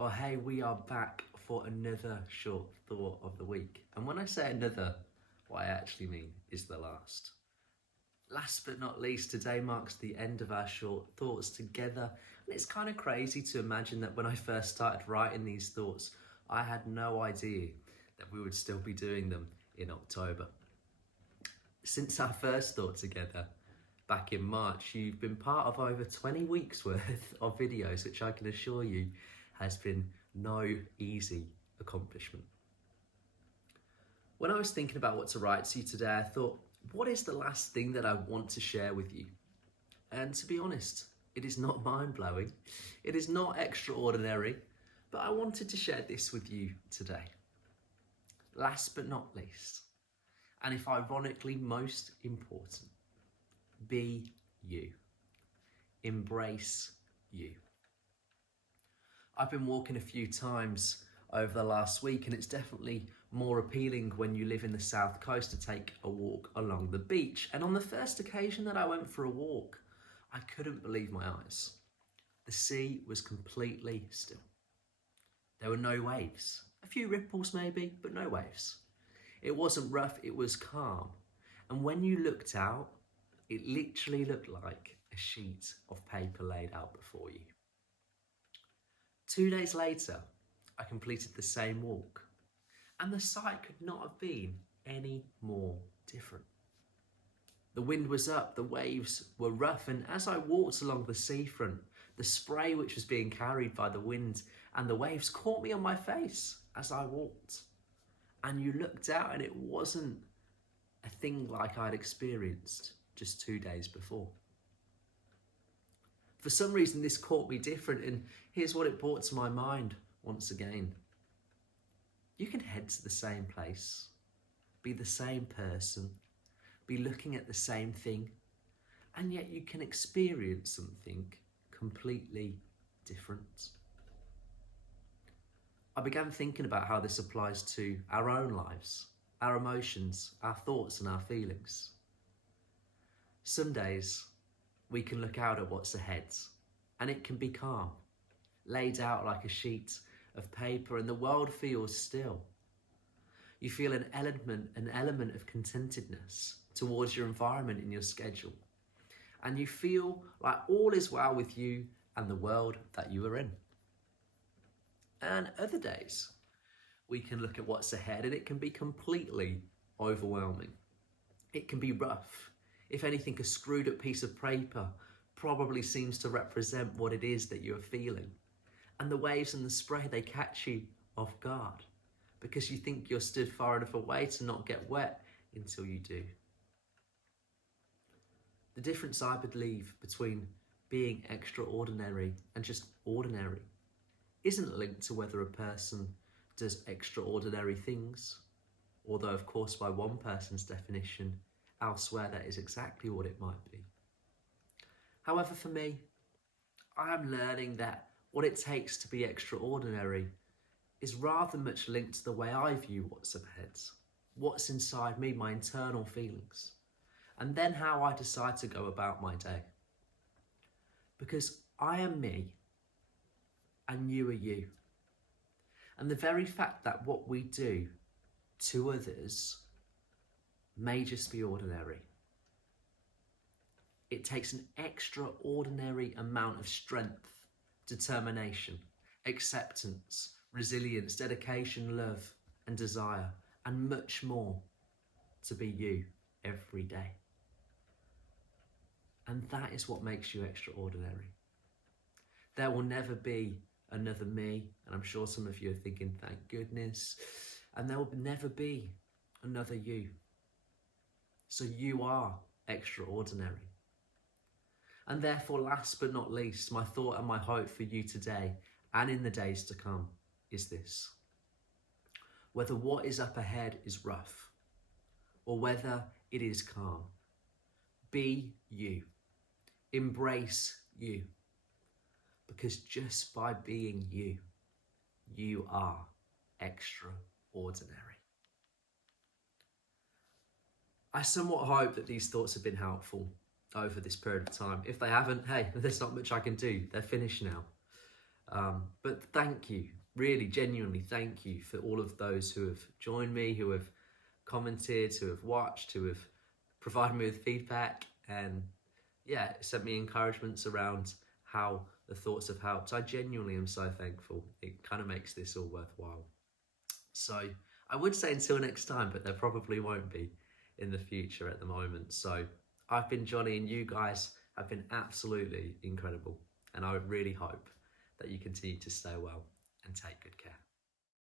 Well, hey, we are back for another short thought of the week. And when I say another, what I actually mean is the last. Last but not least, today marks the end of our short thoughts together. And it's kind of crazy to imagine that when I first started writing these thoughts, I had no idea that we would still be doing them in October. Since our first thought together, back in March, you've been part of over 20 weeks worth of videos, which I can assure you has been no easy accomplishment. When I was thinking about what to write to you today, I thought, what is the last thing that I want to share with you? And to be honest, it is not mind-blowing, it is not extraordinary, but I wanted to share this with you today. Last but not least, and if ironically most important, be you. Embrace you. I've been walking a few times over the last week, and it's definitely more appealing when you live in the south coast to take a walk along the beach. And on the first occasion that I went for a walk, I couldn't believe my eyes. The sea was completely still. There were no waves. A few ripples maybe, but no waves. It wasn't rough, it was calm. And when you looked out, it literally looked like a sheet of paper laid out before you. 2 days later, I completed the same walk, and the sight could not have been any more different. The wind was up, the waves were rough, and as I walked along the seafront, the spray which was being carried by the wind and the waves caught me on my face as I walked. And you looked out and it wasn't a thing like I'd experienced just 2 days before. For some reason, this caught me different, and here's what it brought to my mind once again. You can head to the same place, be the same person, be looking at the same thing, and yet you can experience something completely different. I began thinking about how this applies to our own lives, our emotions, our thoughts and our feelings. Some days, we can look out at what's ahead, and it can be calm, laid out like a sheet of paper, and the world feels still. You feel an element of contentedness towards your environment and your schedule, and you feel like all is well with you and the world that you are in. And other days, we can look at what's ahead, and it can be completely overwhelming. It can be rough. If anything, a screwed up piece of paper probably seems to represent what it is that you're feeling. And the waves and the spray, they catch you off guard because you think you're stood far enough away to not get wet until you do. The difference, I believe, between being extraordinary and just ordinary isn't linked to whether a person does extraordinary things, although of course by one person's definition, elsewhere that is exactly what it might be. However, for me, I am learning that what it takes to be extraordinary is rather much linked to the way I view what's up ahead, what's inside me, my internal feelings, and then how I decide to go about my day. Because I am me, and you are you. And the very fact that what we do to others may just be ordinary. It takes an extraordinary amount of strength, determination, acceptance, resilience, dedication, love, and desire, and much more to be you every day. And that is what makes you extraordinary. There will never be another me, and I'm sure some of you are thinking, thank goodness, and there will never be another you. So you are extraordinary. And therefore, last but not least, my thought and my hope for you today and in the days to come is this. Whether what is up ahead is rough or whether it is calm, be you. Embrace you. Because just by being you, you are extraordinary. I somewhat hope that these thoughts have been helpful over this period of time. If they haven't, hey, there's not much I can do. They're finished now. But thank you, really genuinely thank you for all of those who have joined me, who have commented, who have watched, who have provided me with feedback, and yeah, sent me encouragements around how the thoughts have helped. I genuinely am so thankful. It kind of makes this all worthwhile. So I would say until next time, but there probably won't be in the future at the moment. So I've been Johnny, and you guys have been absolutely incredible. And I really hope that you continue to stay well and take good care.